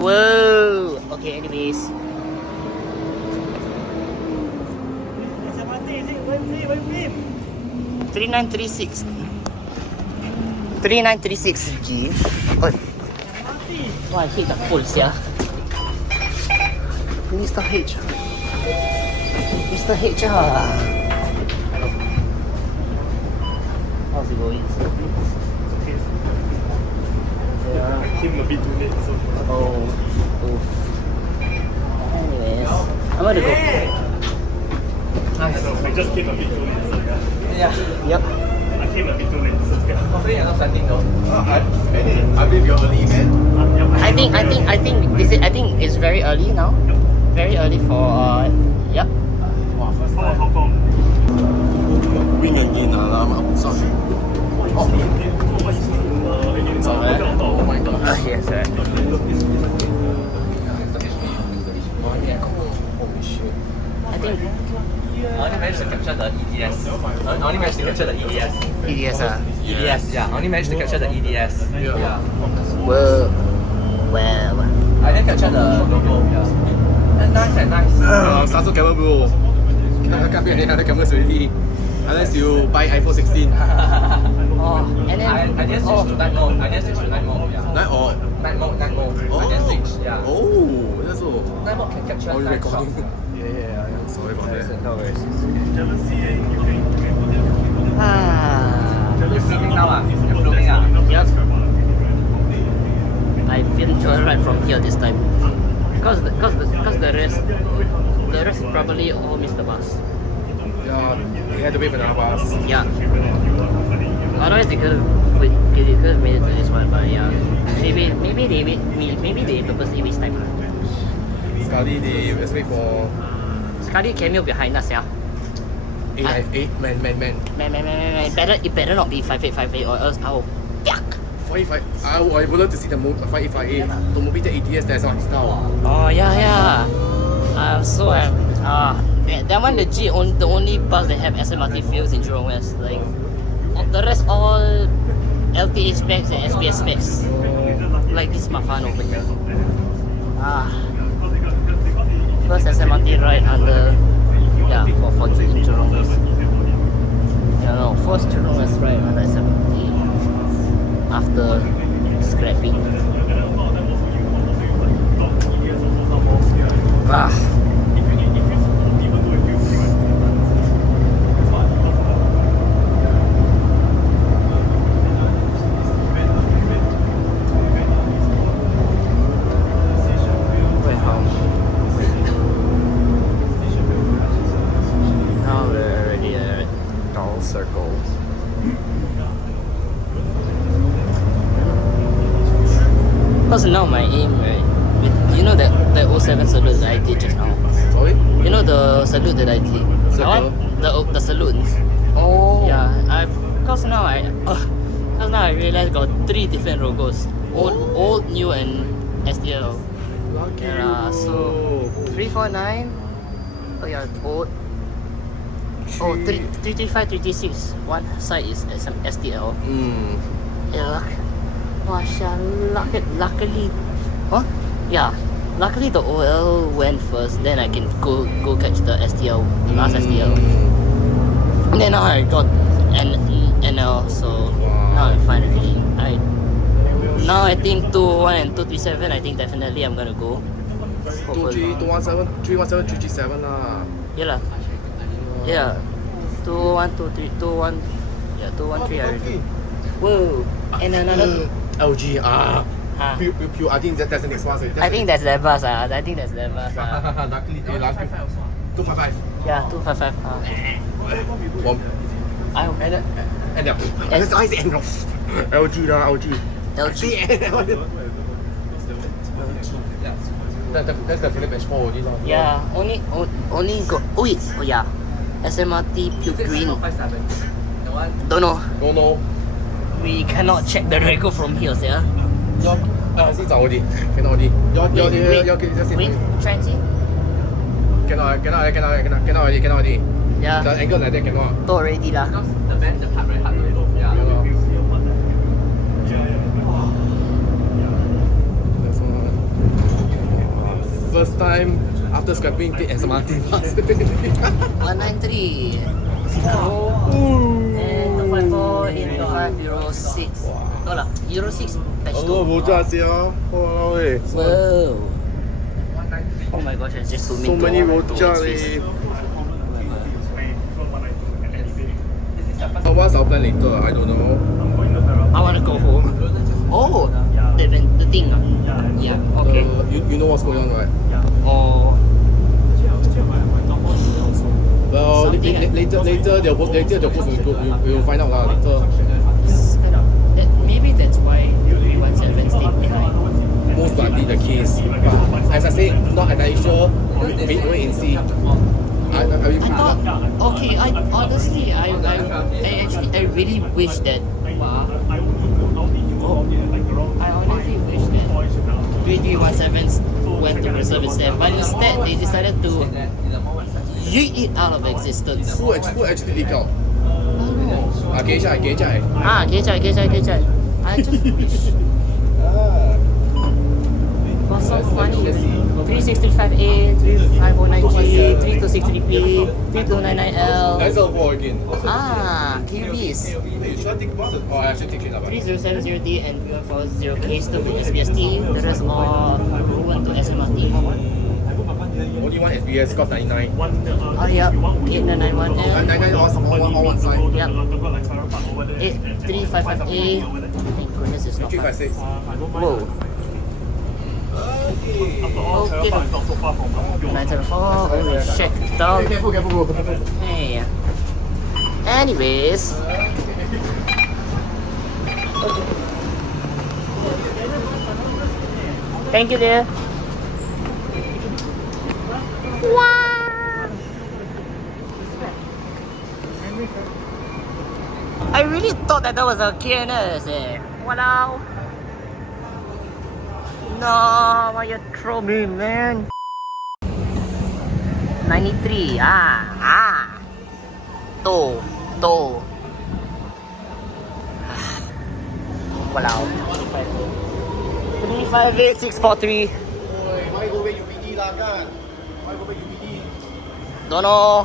Whoa! Okay, anyways. $3936. 3936G. Oh. Why I hate the phone, yeah? Mr. H. Mr. H. How's it going? I came a bit too late, so. Oh. Oof. Anyways, I'm gonna go. Nice. I just came a bit too late, so Yeah. Yep. I came a bit too late, so Hopefully you're not starting though. I believe you're early, man. I think it's very early now. Very early for yep. Wow, first time. Hong Kong. Win again, sorry. Oh my god. Yes, sir. I think I only managed to capture the EDS. I only managed to capture the EDS. EDS EDS, yeah. I only managed to capture the EDS. Yeah. Well. I didn't capture the logo. Yeah. Nice and nice. Samsung camera bro. Can't be any other cameras already. Unless you buy iPhone 16. Oh, and then I didn't switch to night mode. Yeah. Night or? Night mode. Oh. I didn't switch. Yeah. Oh, that's all. Night mode can capture Oh, you night recording? shots. Yeah. Sorry about that. No worries. ah. You're filming now, You're filming, Yep. I feel joyride from here this time. Because the rest probably all missed the bus. Yeah, they had to wait for another bus. Yeah. Otherwise they could have made it to this one, but yeah. Maybe they purposely waste time. Sekali they just wait for Sekali cameo behind us, yeah. 898 man. Man. It better not be 5858 or else I'll yuck. 585. I would love to see the 5858. The movie the ATS there's one style. Oh yeah. That one the only bus that have SMRT fields in Jurong West. Like the rest all LTA specs and SBS specs. Like this mafan over here. First SMRT ride under for Jurong West. Yeah, no, first Jurong West ride under SMRT after scrapping. Now we're already at Tall Circle. Because now my aim, right, you know that 07 salute that I did just now. Sorry? You know the salute that I did. Circle? The salute. Oh. Yeah, because now I realized got 3 different logos, old, new, and STL. Lucky Yeah, so 349. Oh yeah, old. Oh, 335, 336. One side is STL. Yeah. Luckily, huh? Yeah. Luckily the OL went first, then I can go catch the STL, the last STL. And then now I got NL, so now I'm fine already. Now I think 201 and 237, I think definitely I'm gonna go. 23, 217, 317, 337 lah. Yeah lah. Yeah. 201, 23, 21. Yeah, 213 already. Whoa. And another. LG, Huh. Pew, I think that's the next one. I think that's their bus. Luckily, 255. Yeah, 255. That's I say LG lah, LG. LG. That's the Philip H4 already lah. Yeah, only go. Oh wait, oh yeah. SMRT Pure Green. Don't know. No, no. We cannot check the record from here, yeah.先走啲，cannot啲。Wait, try and see. Cannot啲。Yeah. The angle like that cannot. Toh already lah. Because the bend, the part very hard to do. Yeah. Yeah lor. That's all. first time after scrapping take SMRT bus. 193. And 254 in 5 Euro 6. No lah, Euro 6 batch 2. Oh, bocah sia. Wow, eh. Whoa. Oh my gosh, there's just so many. So many doors. bocah eh. What's our plan later? I don't know. I want to go home. Oh, the thing. Yeah, okay. You know what's going on, right? Oh, Well, Something later they'll post the group. We will find out later. maybe that's why 317 stayed behind. Most likely the case. But as I said, not entirely sure. Wait and see. I thought, okay, I honestly, I really wish that, I honestly wish that 3317s went to reserve instead, but instead they decided to yeet it out of existence. Who actually leak out? Kế chạy. Kế chạy. I just wish. Was so funny. 3635A, 3509G, 3263P, 3299L. That's all four again. KBs. You try to think about it? Oh, I actually think about it. 3070D and 340K still with SBST. The rest all went to SMRT. Only one SBS cost 99. Oh, yep. 8991L. 99 all one side. Yep. 8355A. Thank goodness it's not 356. Whoa. Okay. 974. Holy shit, dog. Careful. Hey. Anyways. Okay. Thank you, dear. Wow. I really thought that was a KNS. Walao. No, why you throw me, man? 93. To. Walao. 358 643. Why go back UPD lah kan? Why go back UPD? Don't know.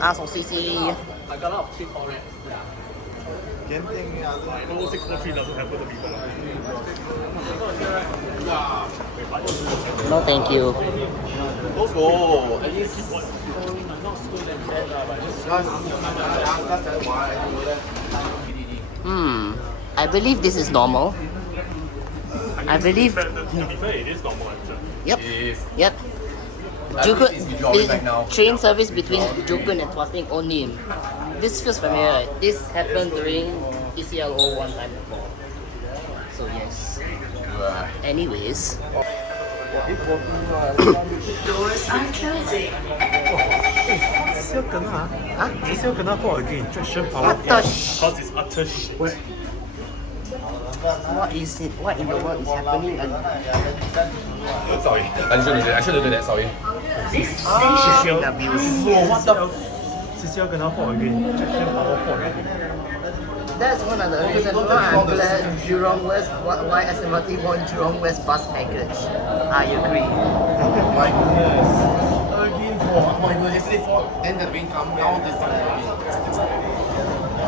Ask on CC. I got a lot of cheap forex. I know 643 doesn't happen to people. No, thank you. Let's go. At least. I believe this is normal. I believe. To be fair, it is normal actually. Yep. Train service between Jukun and Tuasting only. This feels familiar. Right? This happened during ECLO one time before. So yes. Anyways. Doors are closing. What the Because it's utter shit. What is it? What in the world is happening? Sorry. I should have done that. Sorry. This station Abuse. What the? That's one of the reasons why I'm glad Jurong West, why SMRT won Jurong West bus package. I agree. My goodness. Again for my goodness. Yesterday for then the rain come now this time again.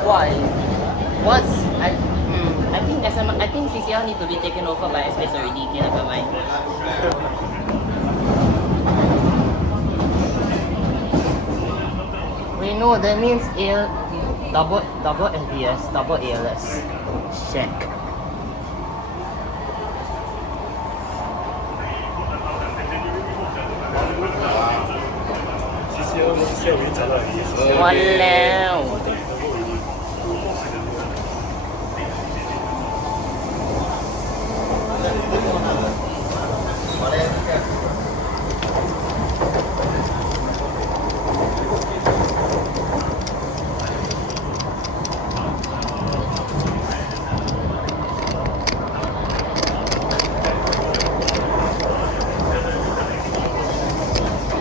Why? I think CCL need to be taken over by SBS already. Okay, never mind. Wait, no, that means double SBS, double ALS. Check. Walao.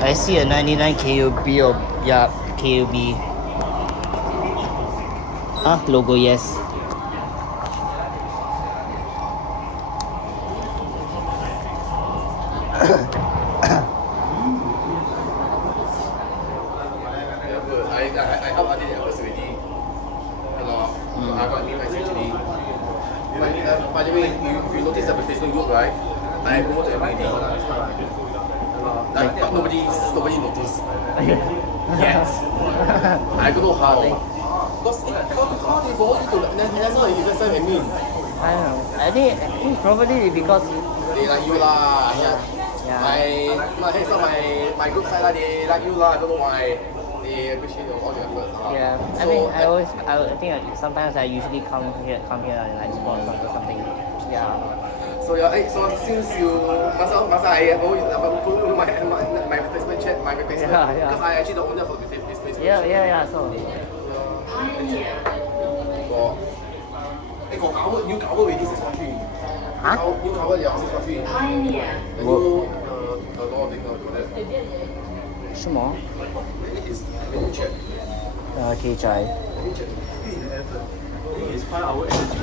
I see a 99 KUB or KUB. Logo, yes. right? I promote to MIT. But nobody noticed yet. I don't know how. Because how they promote you to that's not investment admin. I don't know. I think it's probably because They like you lah. yeah. It's not my group side lah. They like you lah. I don't know why. They appreciate all your efforts. Yeah, I So, mean, I think sometimes I usually come here and like sports or something. Yeah. So since you masa I always put my replacement chat, my replacement Yeah. because I actually the owner for this place. Yeah. So Pioneer. Got cover new cover already 613. Huh? New cover yeah 613. Pioneer. The new the law thing for that. 什么？ Let me check. 可以 try。 Let me check. It's 5 hour energy.